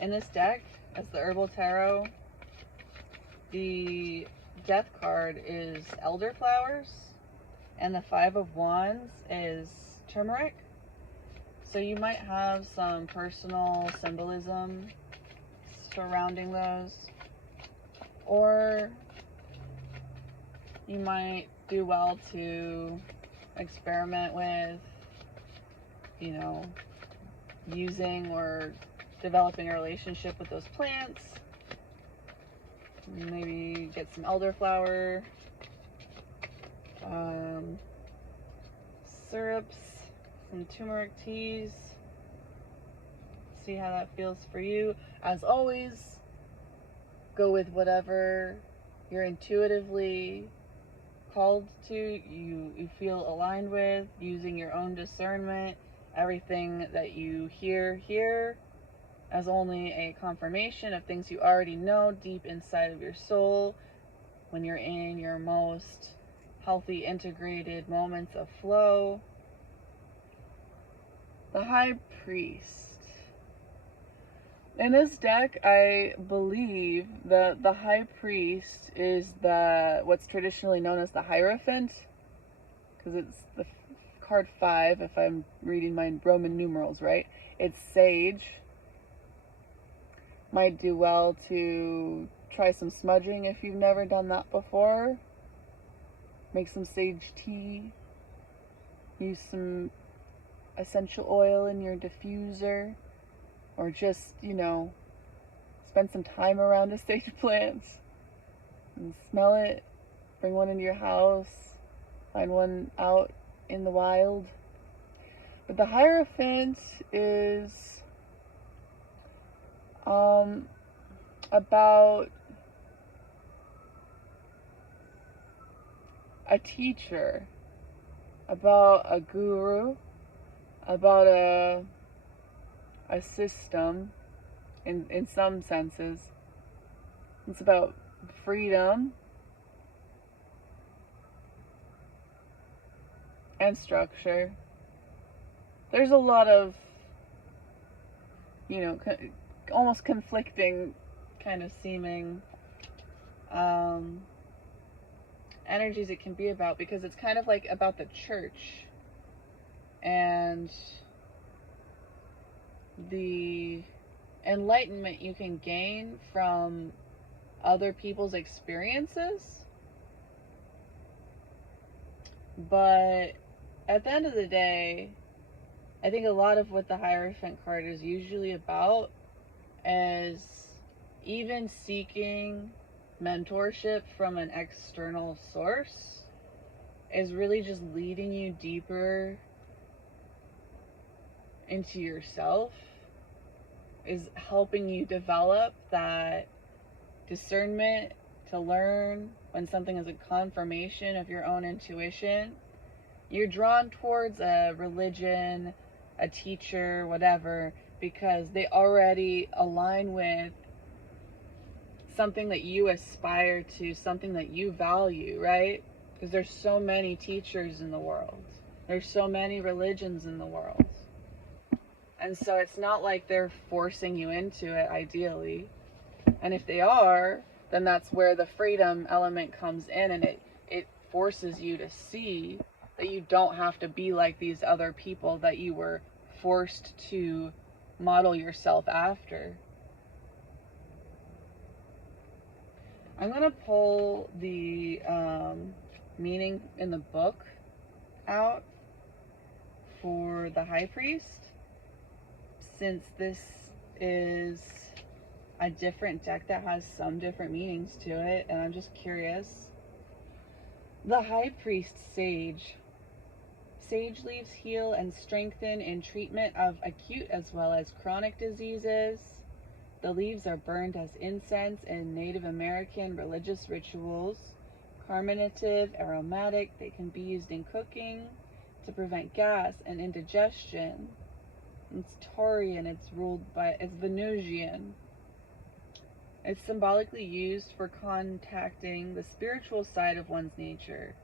in this deck, as the Herbal Tarot, the Death card is Elderflowers, and the Five of Wands is turmeric. So you might have some personal symbolism surrounding those, or you might do well to experiment with, you know, using or developing a relationship with those plants. Maybe get some elderflower syrups, some turmeric teas. See how that feels for you. As always, go with whatever you're intuitively called to, you feel aligned with, using your own discernment. Everything that you hear here as only a confirmation of things you already know deep inside of your soul when you're in your most healthy, integrated moments of flow. The High Priest. In this deck, I believe that the High Priest is what's traditionally known as the Hierophant, because it's the card 5, if I'm reading my Roman numerals right. It's sage. Might do well to try some smudging if you've never done that before. Make some sage tea. Use some essential oil in your diffuser. Or just, you know, spend some time around a sage plant and smell it. Bring one into your house. Find one out in the wild. But the Hierophant is about a teacher, about a guru, about a system in some senses. It's about freedom and structure. There's a lot of, almost conflicting kind of seeming energies it can be about, because it's kind of like about the church and the enlightenment you can gain from other people's experiences. But at the end of the day, I think a lot of what the Hierophant card is usually about is even seeking mentorship from an external source is really just leading you deeper into yourself, is helping you develop that discernment to learn when something is a confirmation of your own intuition. You're drawn towards a religion, a teacher, whatever, because they already align with something that you aspire to, something that you value, right? Because there's so many teachers in the world. There's so many religions in the world. And so it's not like they're forcing you into it, ideally. And if they are, then that's where the freedom element comes in, and it forces you to see that you don't have to be like these other people that you were forced to model yourself after. I'm going to pull the meaning in the book out for the High Priest, since this is a different deck that has some different meanings to it, and I'm just curious. The High Priest Sage. Sage leaves heal and strengthen in treatment of acute as well as chronic diseases. The leaves are burned as incense in Native American religious rituals. Carminative, aromatic, they can be used in cooking to prevent gas and indigestion. It's Taurian, it's Venusian. It's symbolically used for contacting the spiritual side of one's nature,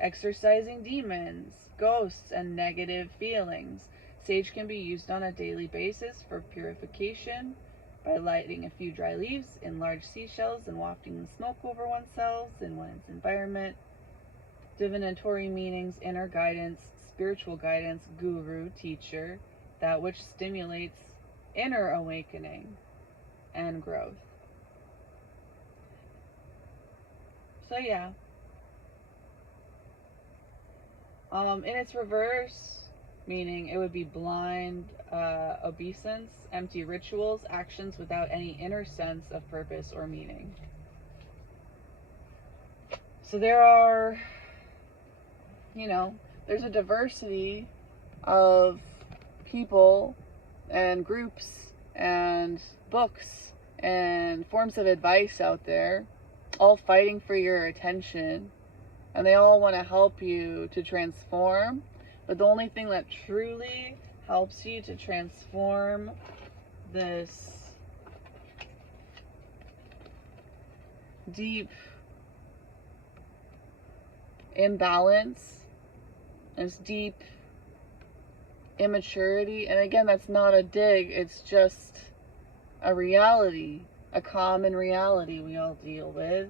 exorcising demons, ghosts, and negative feelings. Sage can be used on a daily basis for purification by lighting a few dry leaves in large seashells and wafting the smoke over oneself in one's environment. Divinatory meanings: inner guidance, spiritual guidance, guru, teacher, that which stimulates inner awakening and growth. So yeah. In its reverse meaning, it would be blind obeisance, empty rituals, actions without any inner sense of purpose or meaning. So there are, there's a diversity of people and groups and books and forms of advice out there, all fighting for your attention, and they all want to help you to transform. But the only thing that truly helps you to transform this deep imbalance, this deep immaturity, and again, that's not a dig, it's just a reality, a common reality we all deal with,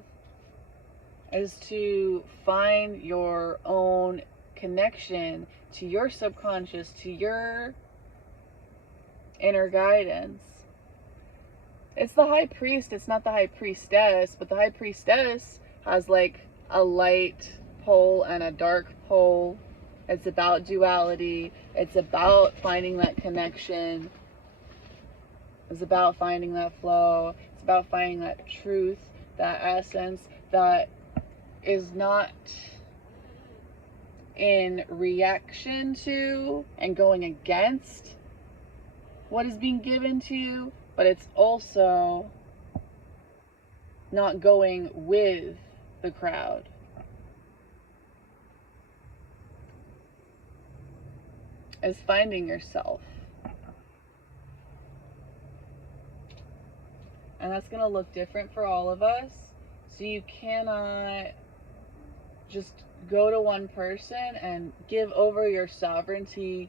is to find your own connection to your subconscious, to your inner guidance. It's the High Priest, it's not the High Priestess, but the High Priestess has like a light pole and a dark pole. It's about duality. It's about finding that connection. It's about finding that flow. It's about finding that truth, that essence that is not in reaction to and going against what is being given to you, but it's also not going with the crowd. is finding yourself. And that's going to look different for all of us. So you cannot just go to one person and give over your sovereignty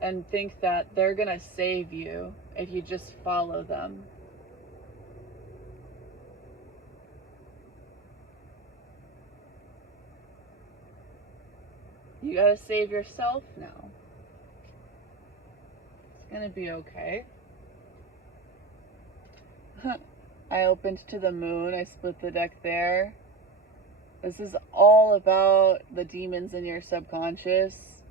and think that they're going to save you if you just follow them. You got to save yourself now. It's going to be okay. I opened to the moon. I split the deck there. This is all about the demons in your subconscious,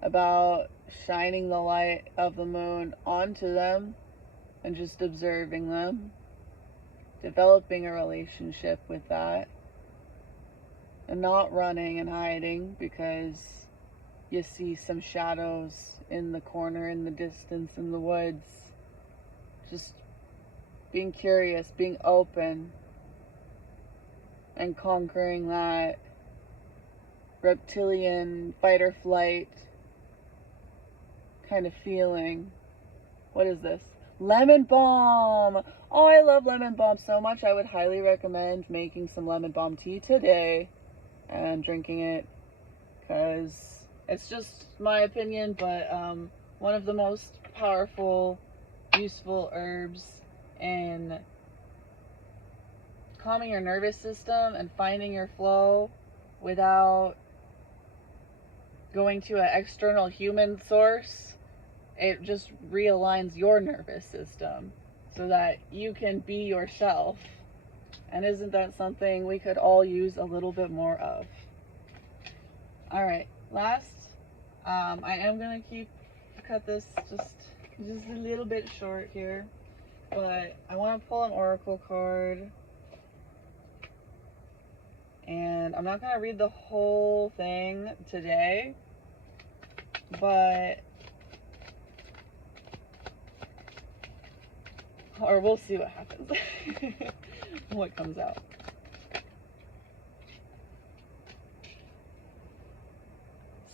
about shining the light of the moon onto them and just observing them, developing a relationship with that, and not running and hiding because you see some shadows in the corner, in the distance, in the woods. Just being curious, being open, and conquering that reptilian fight or flight kind of feeling. What is this? Lemon balm! Oh, I love lemon balm so much. I would highly recommend making some lemon balm tea today and drinking it, because it's just my opinion, but one of the most powerful, useful herbs in calming your nervous system and finding your flow without going to an external human source. It just realigns your nervous system so that you can be yourself. And isn't that something we could all use a little bit more of? All right, last, I am gonna cut this just a little bit short here, but I want to pull an oracle card, and I'm not gonna read the whole thing today, but or we'll see what happens. What comes out.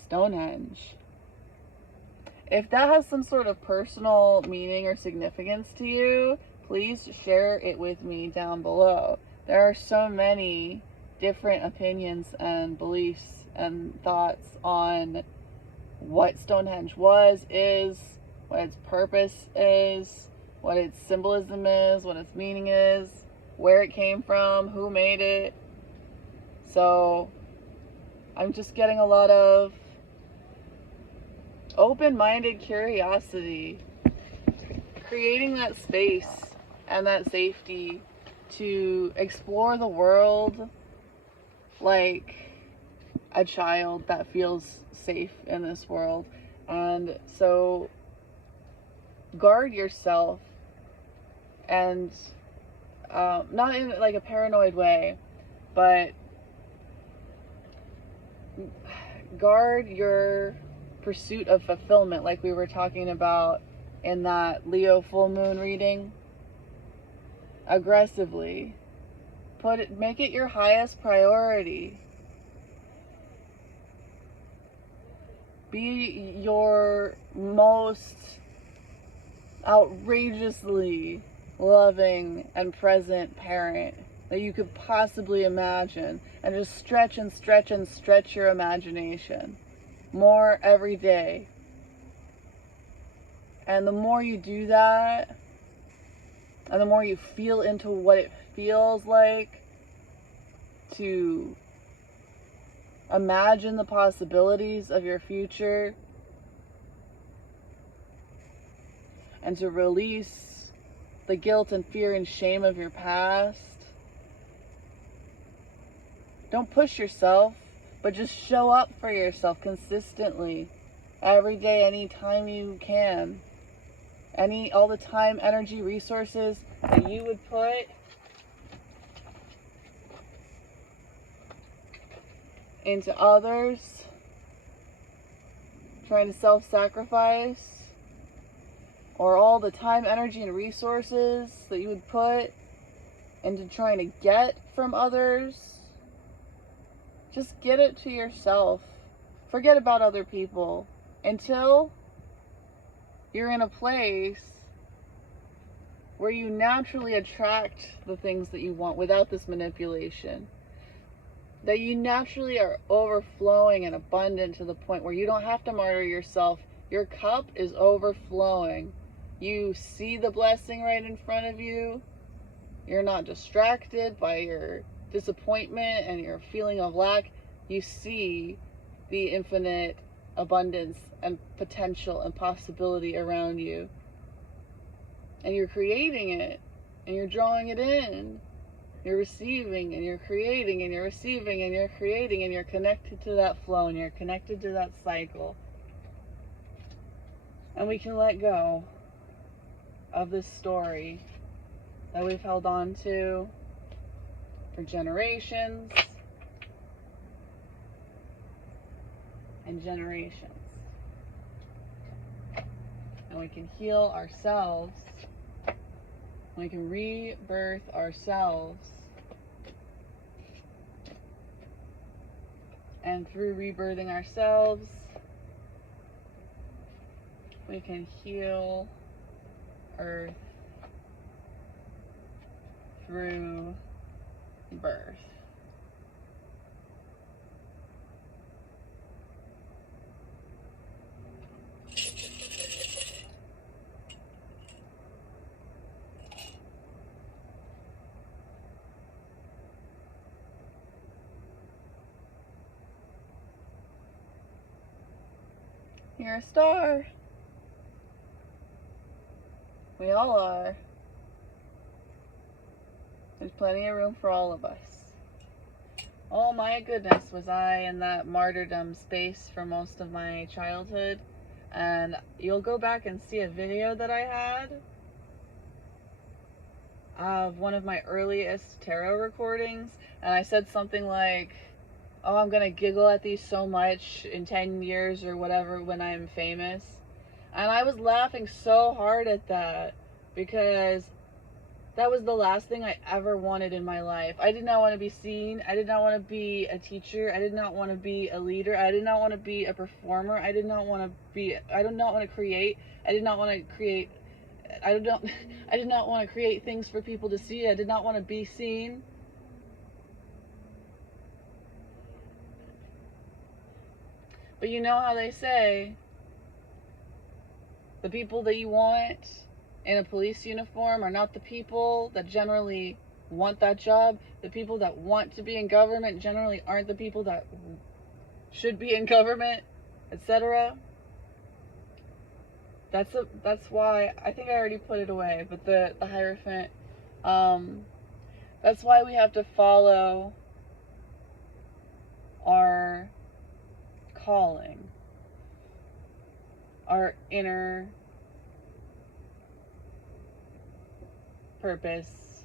Stonehenge. If that has some sort of personal meaning or significance to you, please share it with me down below. There are so many different opinions and beliefs and thoughts on what Stonehenge was, is, what its purpose is, what its symbolism is, what its meaning is, where it came from, who made it. So I'm just getting a lot of open-minded curiosity, creating that space and that safety to explore the world like a child that feels safe in this world. And so guard yourself, and not in like a paranoid way, but guard your pursuit of fulfillment, like we were talking about in that Leo full moon reading. Aggressively make it your highest priority. Be your most outrageously loving and present parent that you could possibly imagine, and just stretch and stretch and stretch your imagination more every day. And the more you do that, and the more you feel into what it feels like to imagine the possibilities of your future, and to release the guilt and fear and shame of your past. Don't push yourself, but just show up for yourself consistently, every day, anytime you can. All the time, energy, resources that you would put into others, trying to self-sacrifice, or all the time, energy, and resources that you would put into trying to get from others, Just get it to yourself. Forget about other people until you're in a place where you naturally attract the things that you want without this manipulation. That you naturally are overflowing and abundant to the point where you don't have to martyr yourself. Your cup is overflowing. You see the blessing right in front of you. You're not distracted by your disappointment and your feeling of lack. You see the infinite abundance and potential and possibility around you. And you're creating it, and you're drawing it in. You're receiving, and you're creating, and you're receiving, and you're creating, and you're connected to that flow, and you're connected to that cycle. And we can let go of this story that we've held on to for generations and generations. And we can heal ourselves. We can rebirth ourselves. And through rebirthing ourselves, we can heal Earth through birth. You're a star. We all are. There's plenty of room for all of us. Oh my goodness, was I in that martyrdom space for most of my childhood. And you'll go back and see a video that I had of one of my earliest tarot recordings. And I said something like, oh, I'm gonna giggle at these so much in 10 years or whatever when I'm famous. And I was laughing so hard at that because that was the last thing I ever wanted in my life. I did not want to be seen. I did not want to be a teacher. I did not want to be a leader. I did not want to be a performer. I did not want to create. I did not want to create things for people to see. I did not want to be seen. But you know how they say, the people that you want in a police uniform are not the people that generally want that job. The people that want to be in government generally aren't the people that should be in government, etc. That's why, I think I already put it away, but the Hierophant, that's why we have to follow our calling, our inner purpose,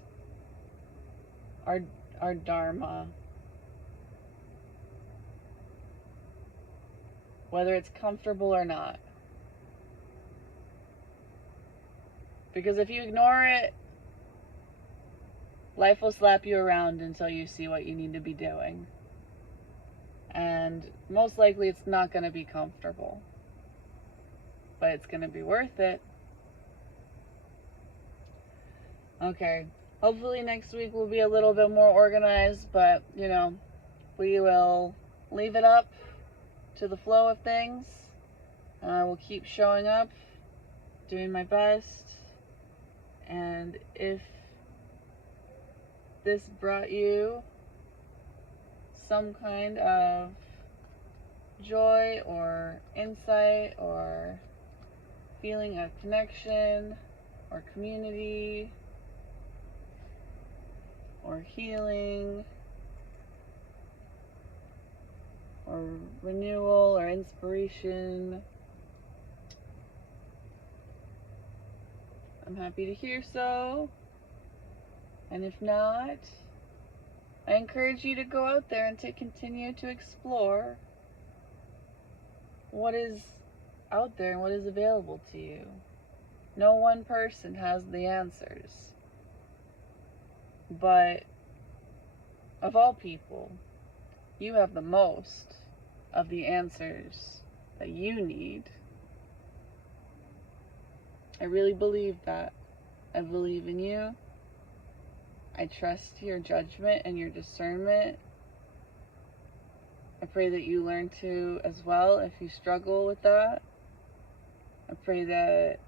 our dharma, whether it's comfortable or not. Because if you ignore it, life will slap you around until you see what you need to be doing. And most likely it's not going to be comfortable, but it's going to be worth it. Okay, hopefully next week will be a little bit more organized, but, you know, we will leave it up to the flow of things. I will keep showing up, doing my best, and if this brought you some kind of joy or insight or feeling of connection or community or healing or renewal or inspiration, I'm happy to hear so. And if not, I encourage you to go out there and to continue to explore what is out there and what is available to you. No one person has the answers. But of all people, you have the most of the answers that you need. I really believe that. I believe in you. I trust your judgment and your discernment. I pray that you learn to as well if you struggle with that. I pray that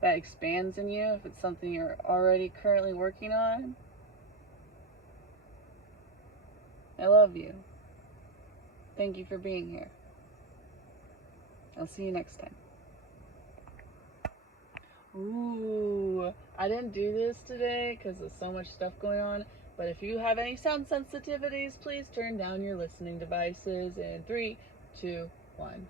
that expands in you if it's something you're already currently working on. I love you. Thank you for being here. I'll see you next time. Ooh, I didn't do this today because there's so much stuff going on, but if you have any sound sensitivities, please turn down your listening devices in 3, 2, 1.